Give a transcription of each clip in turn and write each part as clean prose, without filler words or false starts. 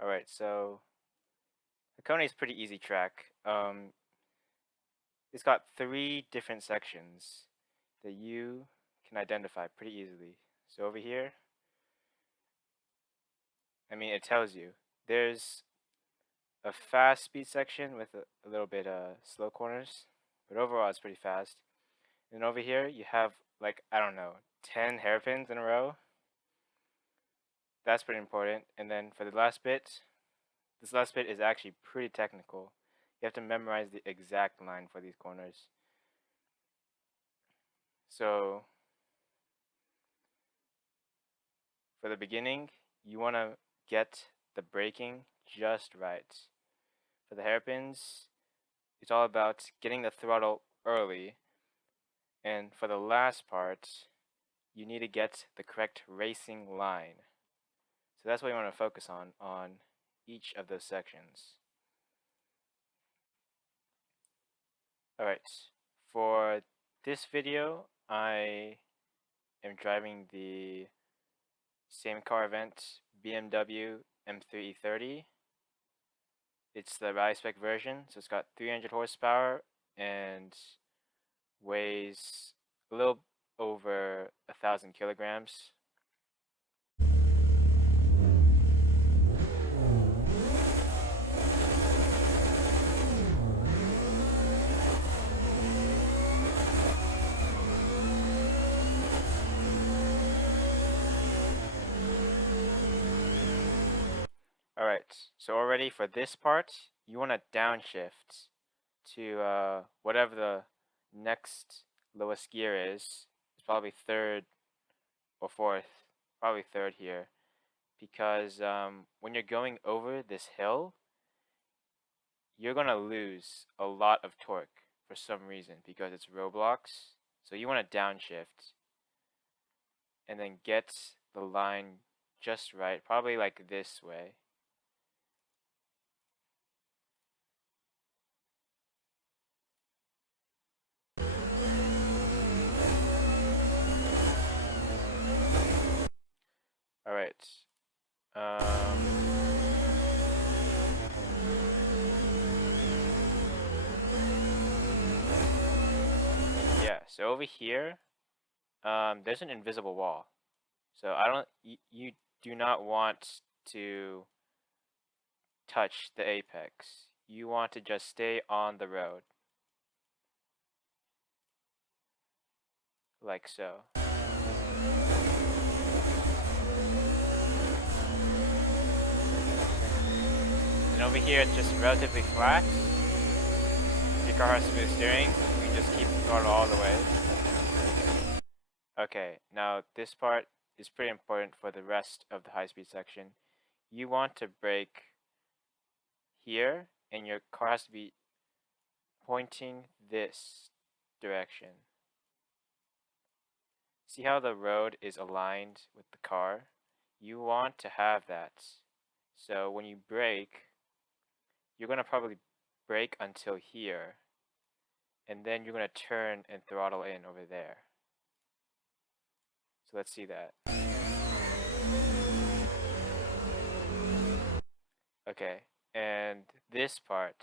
Alright, so Hakone is pretty easy track. It's got 3 different sections that you can identify pretty easily. So over here, it tells you there's a fast speed section with a little bit slow corners, but overall it's pretty fast. And over here you have like, I don't know, 10 hairpins in a row. That's pretty important. And then for the last bit, this last bit is actually pretty technical. You have to memorize the exact line for these corners. So for the beginning, you want to get the braking just right. For the hairpins, it's all about getting the throttle early. And for the last part, you need to get the correct racing line. So that's what you want to focus on each of those sections. Alright, for this video, I am driving the same car event BMW M3E30. It's the ride spec version, so it's got 300 horsepower and weighs a little over 1,000 kilograms. Alright, so already for this part, you want to downshift to whatever the next lowest gear is. It's probably third or fourth, probably third here, because when you're going over this hill, you're gonna lose a lot of torque for some reason because it's roadblocks. So you want to downshift and then get the line just right, probably like this way. Alright. Yeah, so over here, there's an invisible wall. So you do not want to touch the apex. You want to just stay on the road. Like so. And over here it's just relatively flat. If your car has smooth steering, you can just keep the throttle all the way. Okay, now this part is pretty important for the rest of the high-speed section. You want to brake here, and your car has to be pointing this direction. See how the road is aligned with the car? You want to have that. So when you brake, you're going to probably brake until here, and then you're going to turn and throttle in over there. So let's see that. Okay, and this part,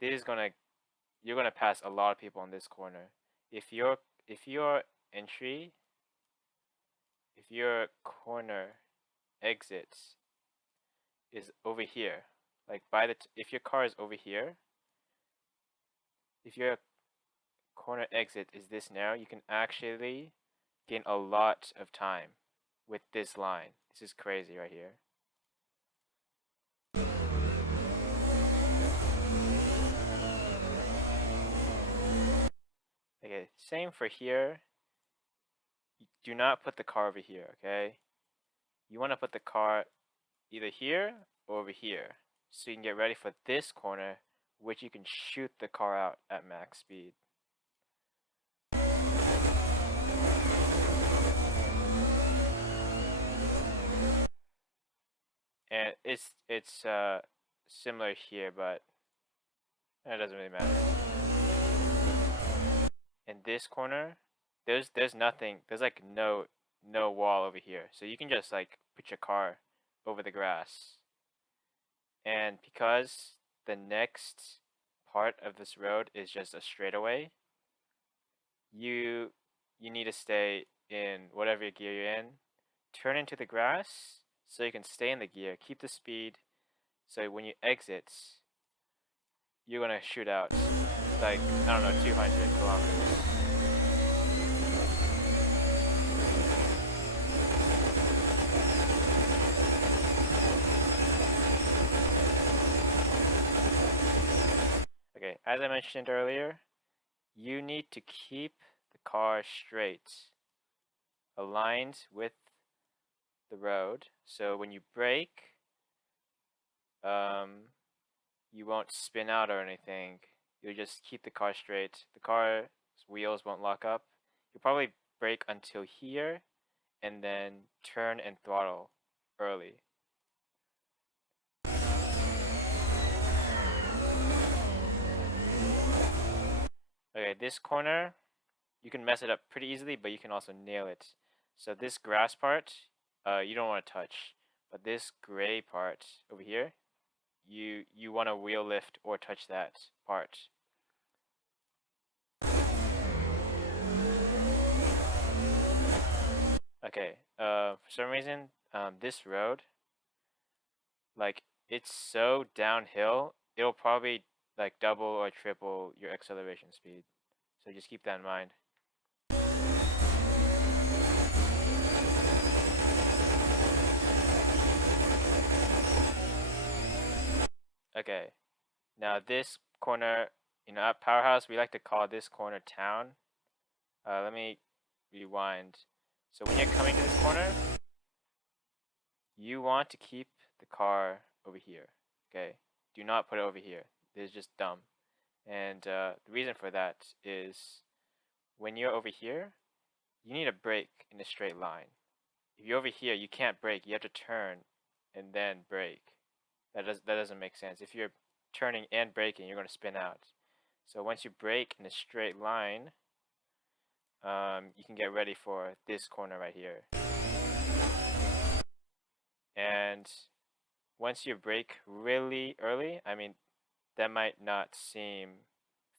you're gonna pass a lot of people on this corner. If your entry, if your corner exit is over here, like if your car is over here, if your corner exit is this narrow, you can actually gain a lot of time with this line. This is crazy right here. Okay, same for here. Do not put the car over here, okay? You want to put the car either here or over here, so you can get ready for this corner, which you can shoot the car out at max speed. And it's similar here, but it doesn't really matter. In this corner, there's nothing. There's like no wall over here, so you can just like put your car over the grass. And because the next part of this road is just a straightaway, you need to stay in whatever gear you're in. Turn into the grass so you can stay in the gear. Keep the speed so when you exit, you're gonna shoot out like, I don't know, 200 kilometers. Okay, as I mentioned earlier, you need to keep the car straight, aligned with the road. So when you brake, you won't spin out or anything. You'll just keep the car straight. The car's wheels won't lock up. You'll probably brake until here and then turn and throttle early. Okay, this corner, you can mess it up pretty easily, but you can also nail it. So this grass part, you don't want to touch. But this gray part over here, you want to wheel lift or touch that part. Okay, for some reason, this road, like, it's so downhill, it'll probably like double or triple your acceleration speed. So just keep that in mind. Okay, now this corner, at Powerhouse, we like to call this corner town. Let me rewind. So when you're coming to this corner, you want to keep the car over here, okay? Do not put it over here. This is just dumb. And the reason for that is when you're over here, you need to brake in a straight line. If you're over here, you can't brake. You have to turn and then brake. That doesn't make sense. If you're turning and braking, you're going to spin out. So once you brake in a straight line, you can get ready for this corner right here. And once you brake really early, I mean, that might not seem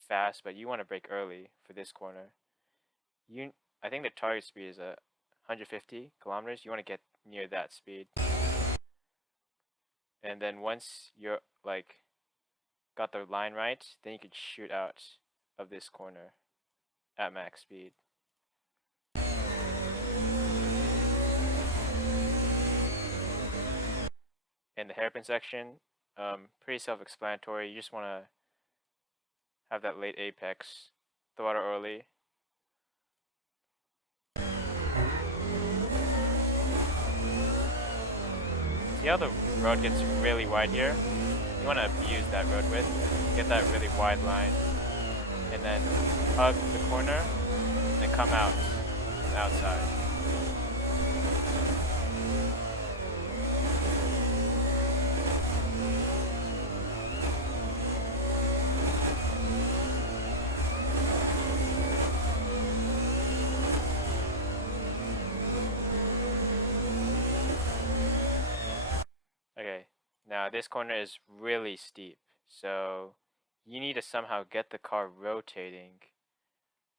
fast, but you want to brake early for this corner. I think the target speed is 150 kilometers. You want to get near that speed. And then once you're like got the line right, then you can shoot out of this corner at max speed. And the hairpin section, pretty self-explanatory. You just want to have that late apex, throttle early. See how the road gets really wide here? You want to abuse that road width, get that really wide line, and then hug the corner, and then come out from the outside. Okay, now this corner is really steep, so you need to somehow get the car rotating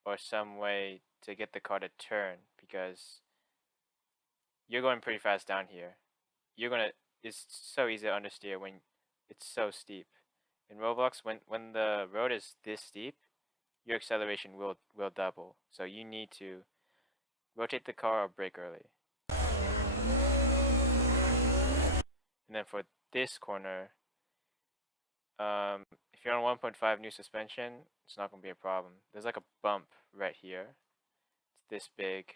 or some way to get the car to turn because you're going pretty fast down here. It's so easy to understeer when it's so steep. In Roblox, when the road is this steep, your acceleration will double. So you need to rotate the car or brake early. And then for this corner, if you're on 1.5 new suspension, it's not going to be a problem. There's like a bump right here. It's this big.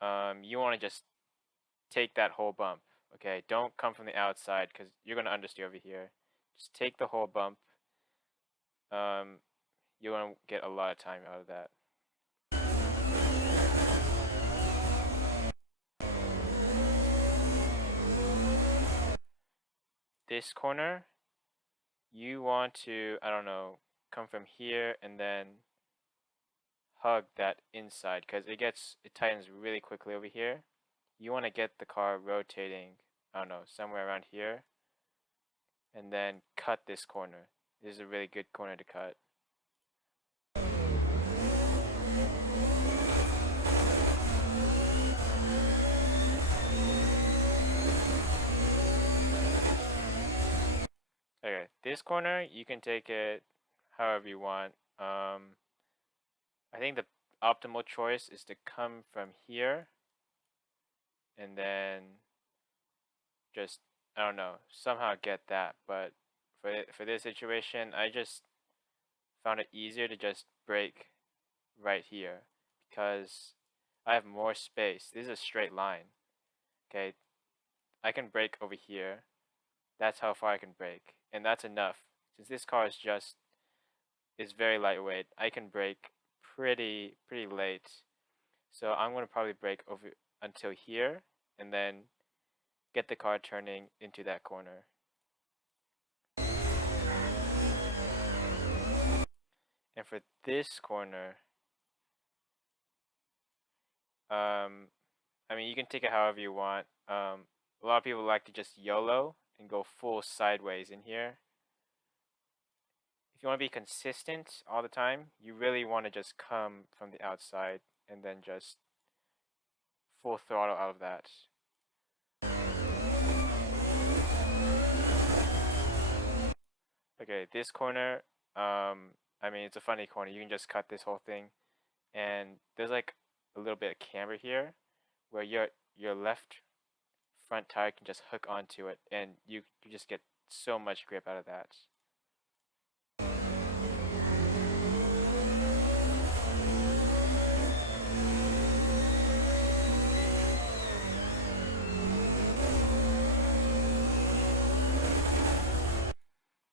You want to just take that whole bump, okay? Don't come from the outside because you're going to understeer over here. Just take the whole bump. You're going to get a lot of time out of that. This corner, you want to, I don't know, come from here and then hug that inside because it tightens really quickly over here. You want to get the car rotating I don't know, somewhere around here, and then cut this corner. This is a really good corner to cut. Okay, this corner, you can take it however you want. I think the optimal choice is to come from here and then just, I don't know, somehow get that. But for this situation, I just found it easier to just break right here because I have more space. This is a straight line. Okay, I can break over here. That's how far I can break, and that's enough. Since this car is very lightweight, I can break pretty late. So I'm gonna probably break over until here, and then get the car turning into that corner. And for this corner, I mean, you can take it however you want. A lot of people like to just YOLO and go full sideways in here. If you want to be consistent all the time, you really want to just come from the outside and then just full throttle out of that. Okay, this corner, I mean, it's a funny corner. You can just cut this whole thing, and there's like a little bit of camber here, where your left front tire can just hook onto it, and you just get so much grip out of that.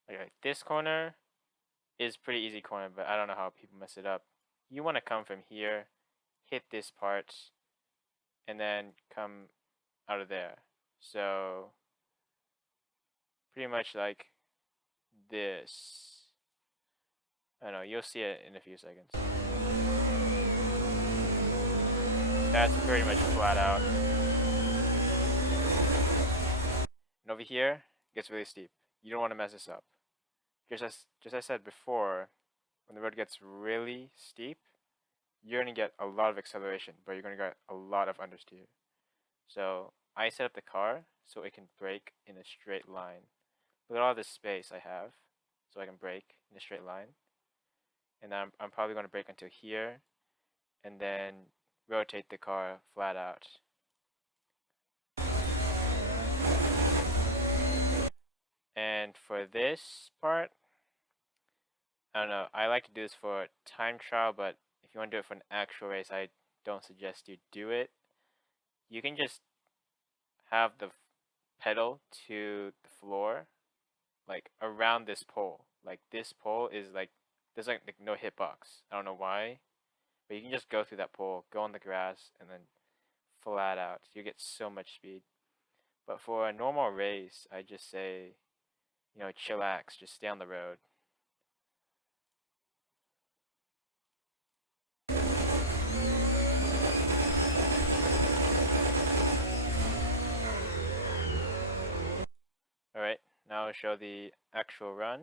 Okay, this corner is pretty easy corner, but I don't know how people mess it up. You want to come from here, hit this part, and then come out of there. So pretty much like this. I don't know, you'll see it in a few seconds. That's pretty much flat out. And over here, it gets really steep. You don't want to mess this up. Just as I said before, when the road gets really steep, you're going to get a lot of acceleration, but you're going to get a lot of understeer. So I set up the car so it can brake in a straight line. Look at all this space I have, so I can brake in a straight line. And I'm probably going to brake until here, and then rotate the car flat out. And for this part, I don't know, I like to do this for time trial, but if you want to do it for an actual race, I don't suggest you do it. You can just have the pedal to the floor, like around this pole. Like this pole is like, there's like no hitbox. I don't know why, but you can just go through that pole, go on the grass, and then flat out. You get so much speed. But for a normal race, I just say, you know, chillax, just stay on the road. Alright, now I'll show the actual run.